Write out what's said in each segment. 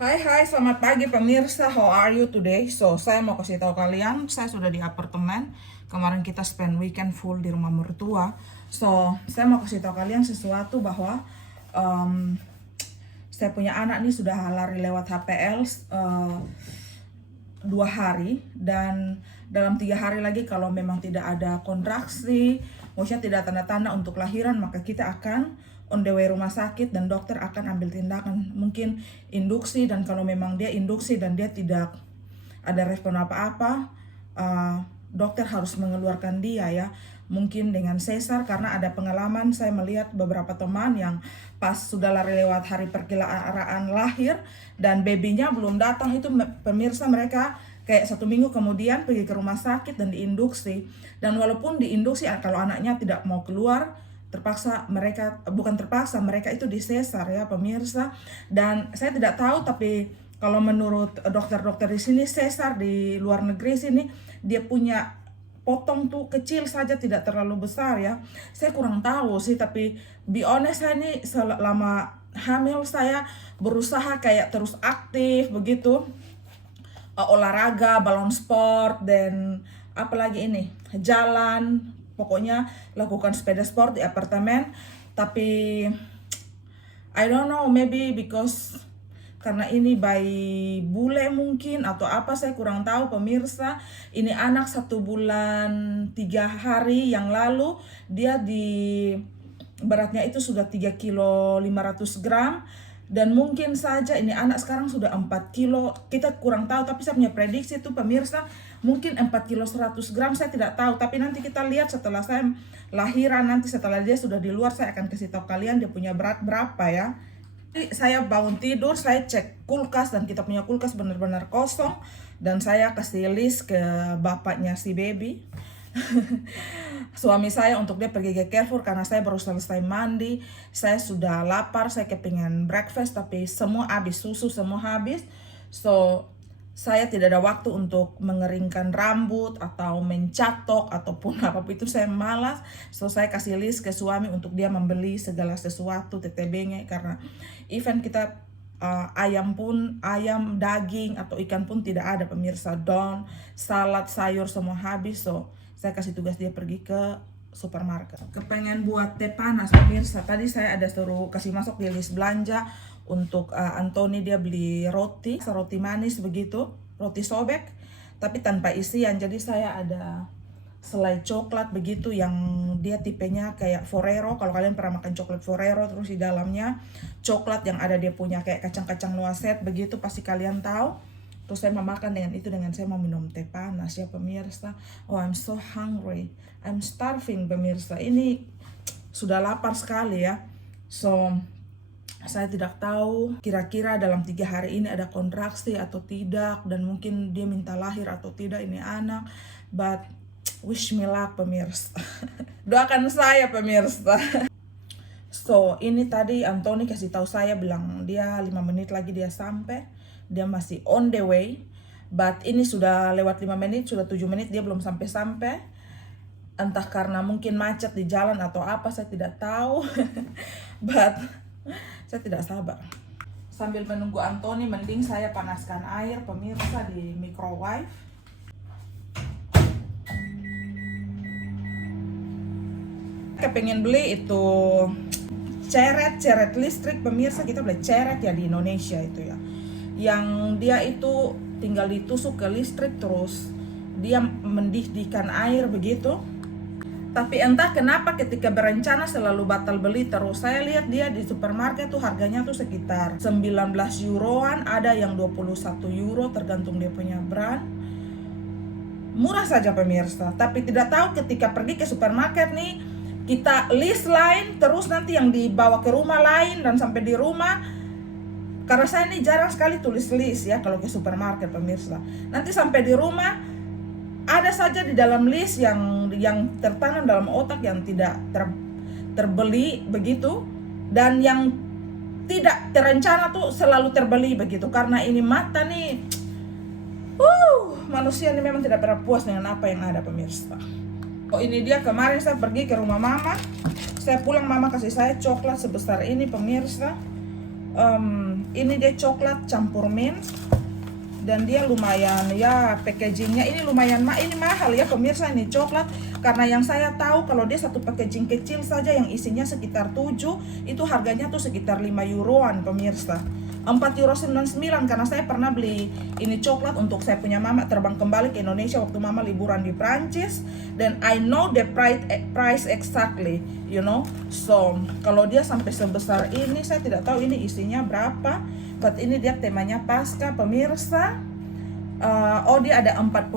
Hai, selamat pagi pemirsa. How are you today? So, saya mau kasih tahu kalian, saya sudah di apartemen. Kemarin kita spend weekend full di rumah mertua. So, saya mau kasih tahu kalian sesuatu bahwa um, saya punya anak nih sudah lari lewat HPL 2 hari, dan dalam 3 hari lagi kalau memang tidak ada kontraksi, maksudnya tidak tanda-tanda untuk lahiran, maka kita akan on the way rumah sakit dan dokter akan ambil tindakan mungkin induksi. Dan kalau memang dia induksi dan dia tidak ada respon apa-apa, dokter harus mengeluarkan dia ya, mungkin dengan sesar. Karena ada pengalaman, saya melihat beberapa teman yang pas sudah lari lewat hari perkiraan lahir dan babynya belum datang, itu pemirsa mereka kayak 1 minggu kemudian pergi ke rumah sakit dan diinduksi. Dan walaupun diinduksi, kalau anaknya tidak mau keluar, terpaksa mereka, bukan terpaksa, mereka itu disesar ya pemirsa. Dan saya tidak tahu, tapi kalau menurut dokter-dokter di sini, sesar di luar negeri sini dia punya potong tuh kecil saja, tidak terlalu besar ya. Saya kurang tahu sih, tapi be honest, saya ini selama hamil saya berusaha kayak terus aktif begitu, olahraga, balon sport, dan apalagi ini, jalan, pokoknya lakukan sepeda sport di apartemen. Tapi I don't know, maybe because karena ini bayi bule mungkin atau apa, saya kurang tahu pemirsa. Ini anak 1 bulan 3 hari yang lalu, dia di beratnya itu sudah 3 kilo 500 gram. Dan mungkin saja ini anak sekarang sudah 4 kilo, kita kurang tahu. Tapi saya punya prediksi itu pemirsa, mungkin 4 kilo 100 gram, saya tidak tahu. Tapi nanti kita lihat setelah saya lahiran, nanti setelah dia sudah di luar, saya akan kasih tahu kalian dia punya berat berapa ya. Jadi saya bangun tidur, saya cek kulkas, dan kita punya kulkas benar-benar kosong. Dan saya kasih list ke bapaknya si baby, suami saya, untuk dia pergi ke Carrefour karena saya baru selesai mandi. Saya sudah lapar, saya kepingin breakfast, tapi semua habis, susu semua habis. So, saya tidak ada waktu untuk mengeringkan rambut atau mencatok ataupun apapun itu, saya malas. So, saya kasih list ke suami untuk dia membeli segala sesuatu TTB-nya, karena even kita ayam pun, ayam, daging atau ikan pun tidak ada pemirsa. Daun, salad, sayur semua habis. So, saya kasih tugas dia pergi ke supermarket. Kepengen buat teh panas pemirsa. Tadi saya ada suruh kasih masuk di list belanja untuk Anthony, dia beli roti manis begitu, roti sobek tapi tanpa isian. Jadi saya ada selai coklat begitu, yang dia tipenya kayak Forero. Kalau kalian pernah makan coklat Forero, terus di dalamnya coklat yang ada dia punya kayak kacang-kacang noisette begitu, pasti kalian tahu. Terus saya mau makan dengan itu, dengan saya mau minum teh panas ya pemirsa. Oh, I'm so hungry, I'm starving pemirsa. Ini sudah lapar sekali ya. So, saya tidak tahu kira-kira dalam 3 hari ini ada kontraksi atau tidak, dan mungkin dia minta lahir atau tidak ini anak. But wish me luck pemirsa. Doakan saya pemirsa. So, ini tadi Anthony kasih tahu saya, bilang dia 5 menit lagi dia sampai. Dia masih on the way. But ini sudah lewat 5 menit, sudah 7 menit dia belum sampai-sampai. Entah karena mungkin macet di jalan atau apa, saya tidak tahu. But saya tidak sabar. Sambil menunggu Anthony, mending saya panaskan air pemirsa di microwave. Kepengen beli itu ceret listrik pemirsa. Kita beli ceret ya di Indonesia itu ya, yang dia itu tinggal ditusuk ke listrik, terus dia mendidihkan air begitu. Tapi entah kenapa ketika berencana selalu batal beli terus. Saya lihat dia di supermarket tuh harganya tuh sekitar 19 euroan, ada yang 21 euro tergantung dia punya brand. Murah saja pemirsa. Tapi tidak tahu ketika pergi ke supermarket nih, kita list lain, terus nanti yang dibawa ke rumah lain, dan sampai di rumah, karena saya ini jarang sekali tulis list ya kalau ke supermarket pemirsa. Nanti sampai di rumah ada saja di dalam list yang tertanam dalam otak yang tidak terbeli begitu, dan yang tidak terencana tuh selalu terbeli begitu. Karena ini mata nih, manusia ini memang tidak pernah puas dengan apa yang ada pemirsa. Oh, ini dia kemarin saya pergi ke rumah mama. Saya pulang, mama kasih saya coklat sebesar ini pemirsa. Ini dia coklat campur mint, dan dia lumayan ya, packagingnya ini lumayan ini mahal ya pemirsa, ini coklat. Karena yang saya tahu kalau dia satu packaging kecil saja yang isinya sekitar 7, itu harganya tuh sekitar 5 euroan pemirsa. 4,99 euro, karena saya pernah beli ini coklat untuk saya punya mama terbang kembali ke Indonesia waktu mama liburan di Prancis, dan I know the price exactly, you know. So kalau dia sampai sebesar ini, saya tidak tahu ini isinya berapa, but ini dia temanya Pasca pemirsa. Oh, dia ada 48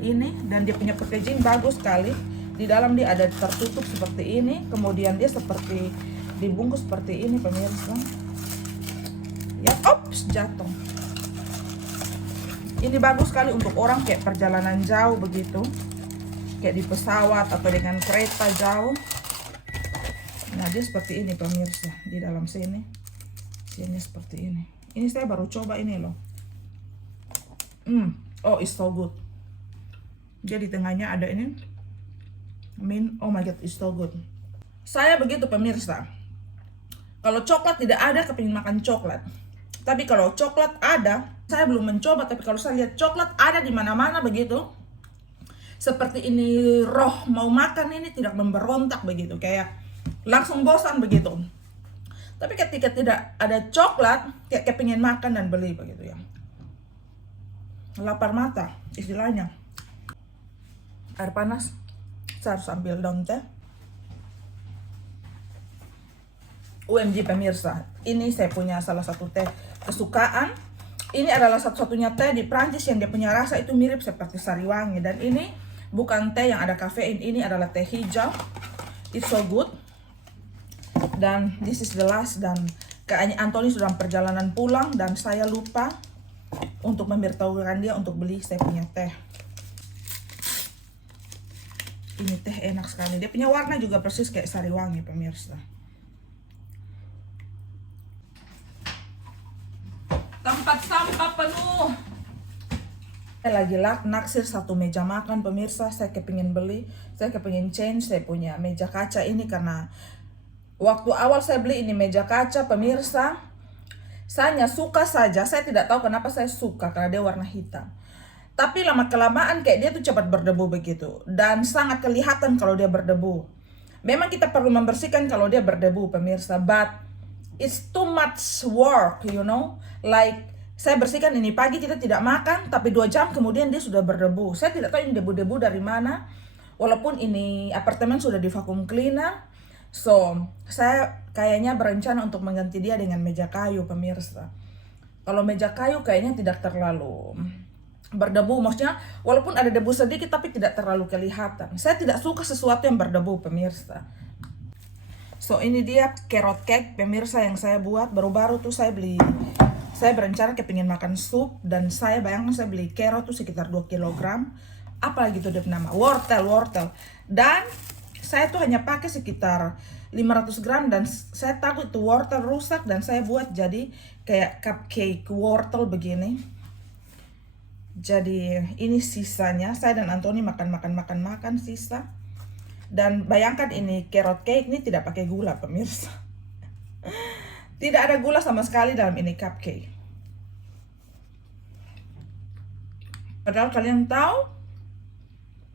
ini, dan dia punya packaging bagus sekali. Di dalam dia ada tertutup seperti ini, kemudian dia seperti dibungkus seperti ini pemirsa. Ya, ops, jatuh. Ini bagus sekali untuk orang kayak perjalanan jauh begitu, kayak di pesawat atau dengan kereta jauh. Nah, dia seperti ini pemirsa, di dalam sini. Ini seperti ini. Ini saya baru coba ini loh. Oh, it's so good. Dia di tengahnya ada ini mint. Oh my god, it's so good. Saya begitu pemirsa. Kalau coklat tidak ada, kepingin makan coklat. Tapi kalau coklat ada, saya belum mencoba, tapi kalau saya lihat coklat ada di mana-mana begitu, seperti ini roh mau makan ini tidak memberontak begitu, kayak langsung bosan begitu. Tapi ketika tidak ada coklat, kayak kepingin makan dan beli begitu ya. Lapar mata istilahnya. Air panas, saya harus ambil daun teh. OMG pemirsa, ini saya punya salah satu teh kesukaan. Ini adalah satu-satunya teh di Prancis yang dia punya rasa itu mirip seperti sariwangi. Dan ini bukan teh yang ada kafein, ini adalah teh hijau. It's so good. Dan this is the last, dan kayaknya Anthony sudah perjalanan pulang dan saya lupa untuk memberitahukan dia untuk beli saya punya teh. Ini teh enak sekali, dia punya warna juga persis kayak sariwangi pemirsa. Tempat sampah penuh. Saya lagi naksir satu meja makan pemirsa, saya kepingin beli, saya kepingin change saya punya meja kaca ini, karena waktu awal saya beli ini meja kaca pemirsa, saya hanya suka saja, saya tidak tahu kenapa saya suka, karena dia warna hitam. Tapi lama-kelamaan kayak dia tuh cepat berdebu begitu, dan sangat kelihatan kalau dia berdebu. Memang kita perlu membersihkan kalau dia berdebu pemirsa, but it's too much work, you know. Like, saya bersihkan ini pagi, kita tidak makan, tapi 2 jam kemudian dia sudah berdebu. Saya tidak tahu ini debu-debu dari mana, walaupun ini apartemen sudah di vacuum cleaner. So, saya kayaknya berencana untuk mengganti dia dengan meja kayu pemirsa. Kalau meja kayu kayaknya tidak terlalu berdebu, maksudnya walaupun ada debu sedikit tapi tidak terlalu kelihatan. Saya tidak suka sesuatu yang berdebu pemirsa. So, ini dia carrot cake pemirsa yang saya buat baru-baru tuh. Saya berencana kepingin makan sup, dan saya bayangkan saya beli carrot tuh sekitar 2 kg. Apalagi tuh dia nama wortel. Dan saya tuh hanya pakai sekitar 500 gram, dan saya takut itu wortel rusak, dan saya buat jadi kayak cupcake wortel begini. Jadi ini sisanya, saya dan Anthony makan sisa. Dan bayangkan ini carrot cake ini tidak pakai gula pemirsa. Tidak ada gula sama sekali dalam ini cupcake. Padahal kalian tahu,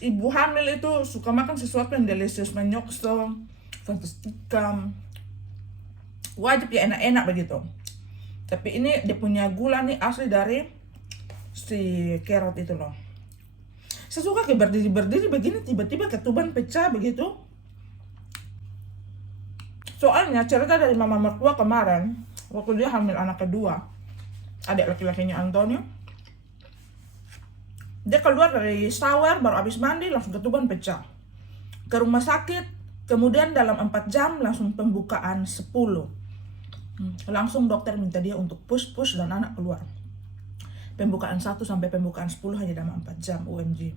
ibu hamil itu suka makan sesuatu yang delicious, menyokso, fantastika, wajib ya enak-enak begitu. Tapi ini dia punya gula nih asli dari si carrot itu loh. Saya suka kayak berdiri begini, tiba-tiba ketuban pecah begitu. Soalnya cerita dari mama mertua kemarin, waktu dia hamil anak kedua, adik laki-lakinya Antonio, dia keluar dari shower, baru habis mandi, langsung ketuban pecah. Ke rumah sakit, kemudian dalam 4 jam langsung pembukaan 10. Langsung dokter minta dia untuk push dan anak keluar. Pembukaan 1 sampai pembukaan 10 hanya dalam 4 jam, OMG.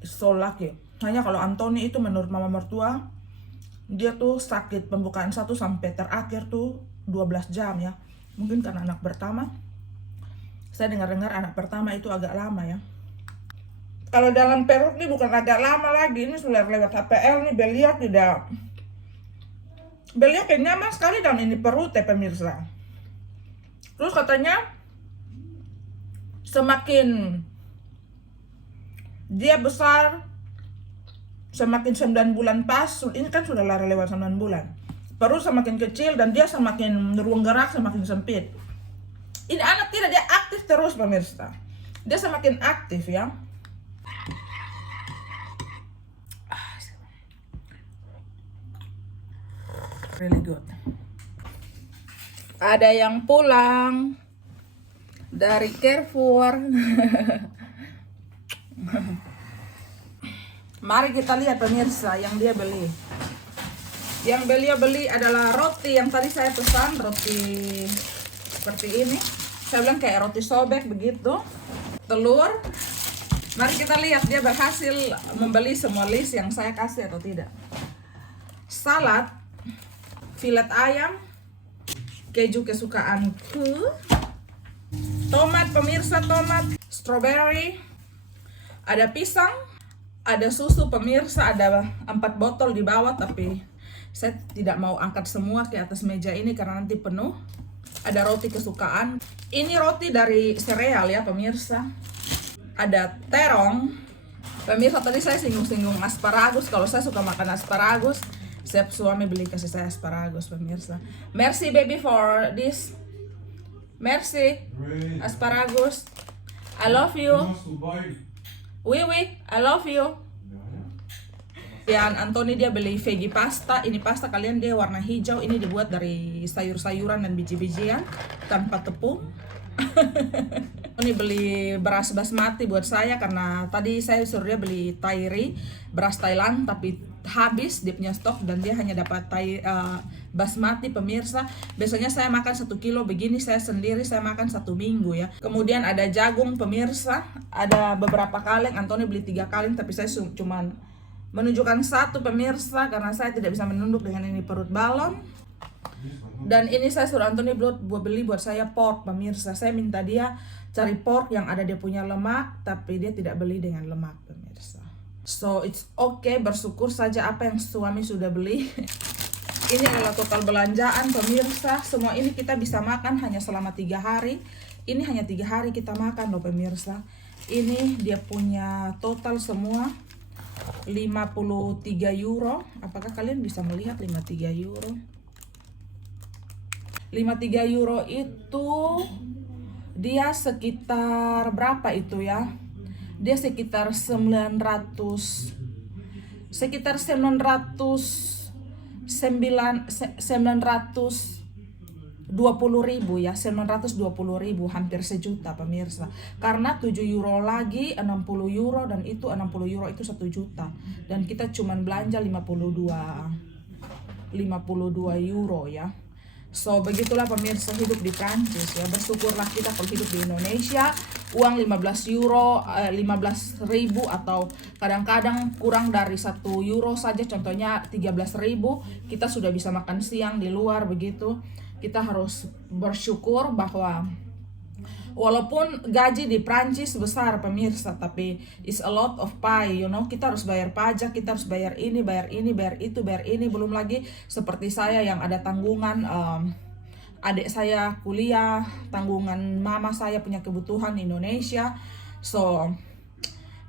So lucky. Hanya kalau Anthony itu menurut mama mertua, dia tuh sakit pembukaan 1 sampai terakhir tuh 12 jam ya. Mungkin karena anak pertama. Saya dengar-dengar anak pertama itu agak lama ya. Kalau dalam perut nih bukan agak lama lagi, ini sudah lewat HPL nih, beliau tidak belinya kayak nyaman sekali dan ini perut ya pemirsa. Terus katanya semakin dia besar, semakin 9 bulan pas, ini kan sudah lewat 9 bulan, perut semakin kecil dan dia semakin ruang gerak semakin sempit. Ini anak tidak, dia aktif terus pemirsa, dia semakin aktif ya. Really good. Ada yang pulang dari Carrefour. Mari kita lihat pemirsa yang dia beli. Yang beliau beli adalah roti yang tadi saya pesan, roti seperti ini. Saya bilang kayak roti sobek begitu. Telur. Mari kita lihat dia berhasil membeli semua list yang saya kasih atau tidak. Salad, filet ayam, keju kesukaanku, tomat pemirsa, tomat, strawberry, ada pisang, ada susu pemirsa, ada 4 botol di bawah tapi saya tidak mau angkat semua ke atas meja ini karena nanti penuh. Ada roti kesukaan, ini roti dari sereal ya pemirsa. Ada terong, pemirsa tadi saya singgung-singgung asparagus, kalau saya suka makan asparagus. Siap suami beli kasih saya asparagus pemirsa. Merci baby for this. Merci. Asparagus. I love you. Oui, I love you. Dan Anthony dia beli veggie pasta. Ini pasta kalian dia warna hijau. Ini dibuat dari sayur-sayuran dan biji-bijian tanpa tepung. Ini beli beras basmati buat saya karena tadi saya suruh dia beli tairi, beras Thailand tapi habis dia punya stok dan dia hanya dapat basmati pemirsa. Biasanya saya makan 1 kilo begini, saya sendiri saya makan 1 minggu ya. Kemudian ada jagung pemirsa, ada beberapa kaleng. Anthony beli 3 kaleng tapi saya cuman menunjukkan 1 pemirsa karena saya tidak bisa menunduk dengan ini perut balon. Dan ini saya suruh Anthony beli buat saya pork pemirsa. Saya minta dia cari pork yang ada dia punya lemak tapi dia tidak beli dengan lemak pemirsa. So it's okay, bersyukur saja apa yang suami sudah beli. Ini adalah total belanjaan pemirsa. Semua ini kita bisa makan hanya selama 3 hari. Ini hanya 3 hari kita makan loh pemirsa. Ini dia punya total semua 53 euro. Apakah kalian bisa melihat 53 euro? 53 euro itu dia sekitar berapa itu ya? Dia sekitar 920 ribu ya, 920 ribu, hampir sejuta pemirsa. Karena 7 euro lagi 60 euro dan itu 60 euro itu 1 juta. Dan kita cuman belanja 52 euro ya. So begitulah pemirsa hidup di Prancis ya. Bersyukurlah kita kalau hidup di Indonesia. Uang 15 euro, 15 ribu atau kadang-kadang kurang dari 1 euro saja, contohnya 13 ribu, kita sudah bisa makan siang di luar begitu. Kita harus bersyukur bahwa walaupun gaji di Prancis besar pemirsa, tapi is a lot of pay, you know. Kita harus bayar pajak, kita harus bayar ini, bayar ini, bayar itu, bayar ini. Belum lagi seperti saya yang ada tanggungan adik saya kuliah, tanggungan mama saya punya kebutuhan di Indonesia. So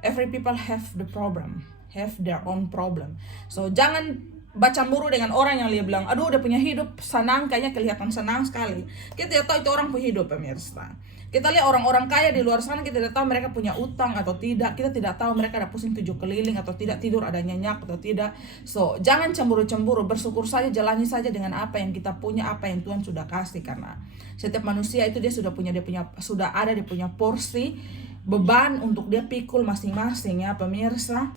every people have the problem, have their own problem. So jangan cemburu dengan orang yang dia bilang, aduh udah punya hidup senang, kayaknya kelihatan senang sekali. Kita tidak tahu itu orang punya hidup pemirsa. Kita lihat orang-orang kaya di luar sana, kita tidak tahu mereka punya utang atau tidak. Kita tidak tahu mereka ada pusing 7 keliling atau tidak, tidur ada nyenyak atau tidak. So jangan cemburu-cemburu, bersyukur saja, jalani saja dengan apa yang kita punya, apa yang Tuhan sudah kasih. Karena setiap manusia itu dia sudah ada dia punya porsi beban untuk dia pikul masing-masing ya pemirsa.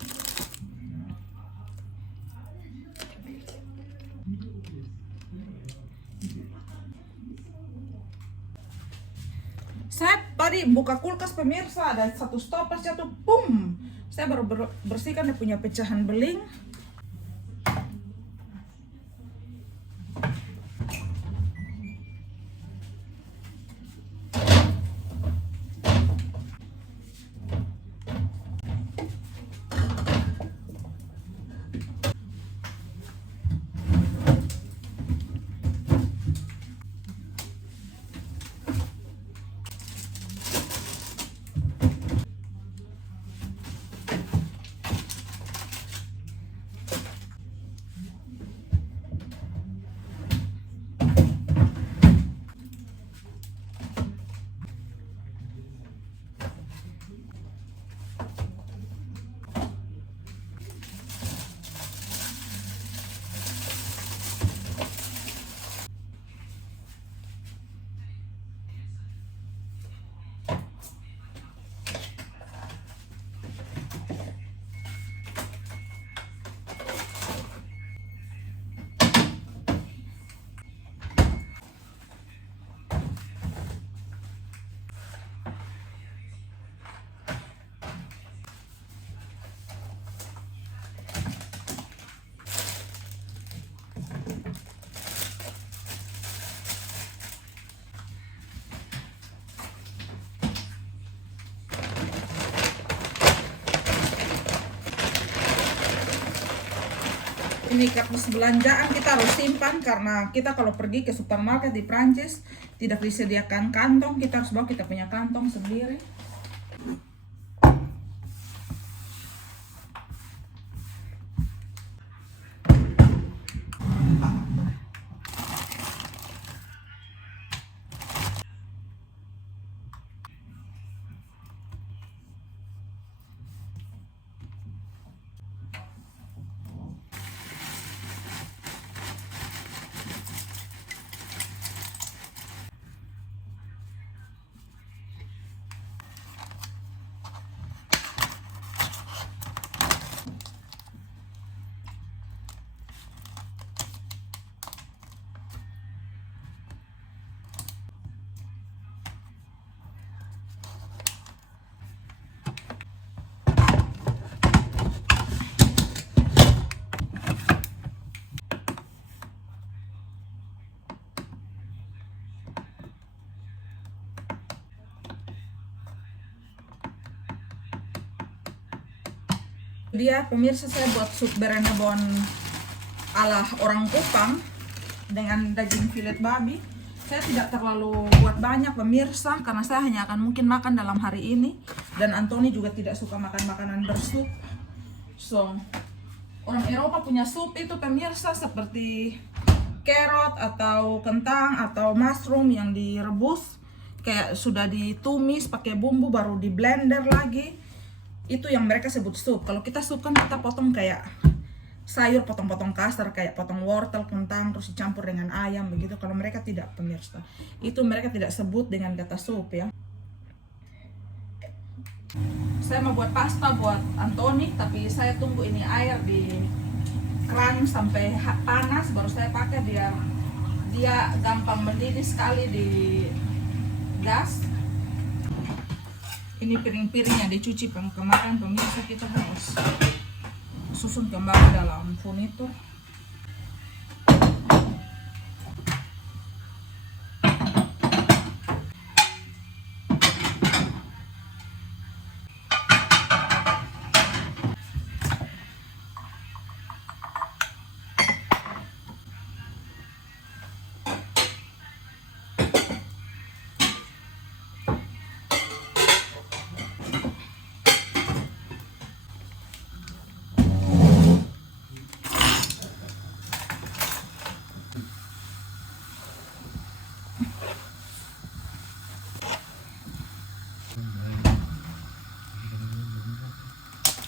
Saya tadi buka kulkas pemirsa, ada 1 stoples jatuh, pum. Saya baru bersihkan dia punya pecahan beling. Ini kardus belanjaan kita harus simpan karena kita kalau pergi ke supermarket di Prancis tidak disediakan kantong, kita harus bawa kita punya kantong sendiri. Dia pemirsa, saya buat sup berenabon ala orang Kupang dengan daging filet babi. Saya tidak terlalu buat banyak pemirsa karena saya hanya akan mungkin makan dalam hari ini, dan Anthony juga tidak suka makan makanan bersup. So orang Eropa punya sup itu pemirsa seperti carrot atau kentang atau mushroom yang direbus kayak sudah ditumis pakai bumbu baru di blender lagi. Itu yang mereka sebut sup. Kalau kita sup kan kita potong kayak sayur, potong-potong kasar kayak potong wortel, kentang, terus dicampur dengan ayam begitu. Kalau mereka tidak pemirsa, itu mereka tidak sebut dengan kata sup ya. Saya mau buat pasta buat Anthony, tapi saya tunggu ini air di keran sampai panas baru saya pakai, biar dia gampang mendidih sekali di gas. Ini piring-piringnya dicuci kemarin pemirsa, kita harus susun kembali dalam furnitur.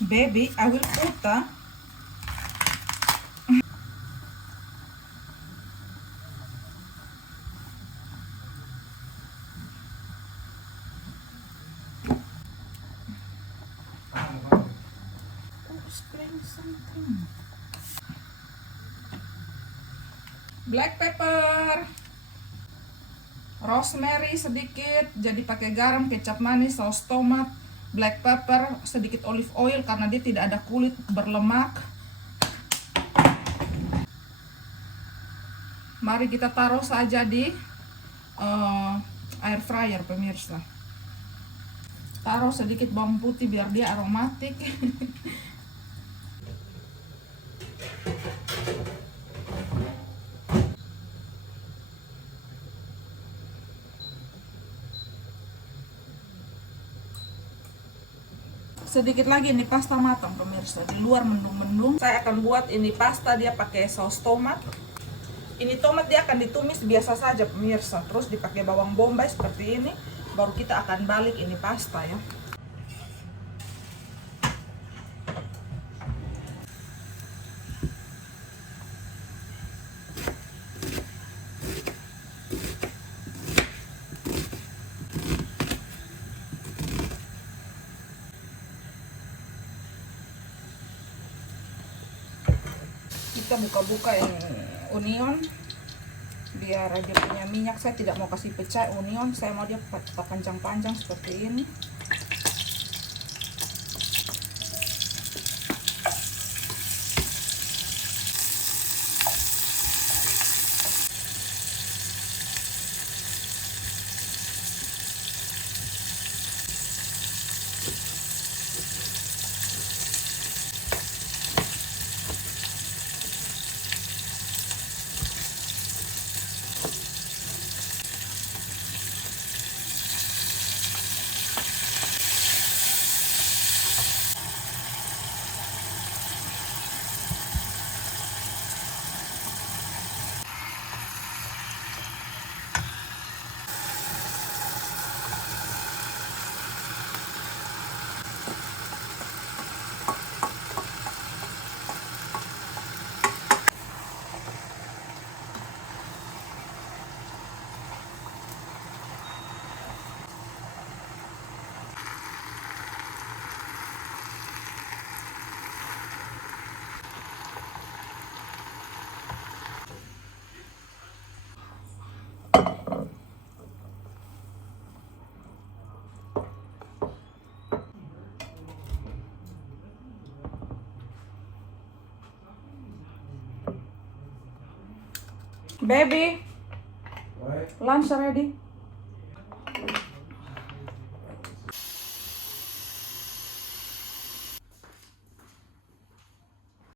Baby, I will put black pepper, rosemary sedikit, jadi pakai garam, kecap manis, saus tomat, black pepper, sedikit olive oil karena dia tidak ada kulit berlemak. Mari kita taruh saja di air fryer pemirsa. Taruh sedikit bawang putih biar dia aromatik. Sedikit lagi ini pasta matang pemirsa, di luar mendung-mendung. Saya akan buat ini pasta, dia pakai saus tomat. Ini tomat dia akan ditumis biasa saja pemirsa, terus dipakai bawang bombay seperti ini, baru kita akan balik ini pasta ya. Kita buka-buka yang onion biar dia punya minyak. Saya tidak mau kasih pecah onion, saya mau dia panjang-panjang seperti ini. Baby, lunch ready.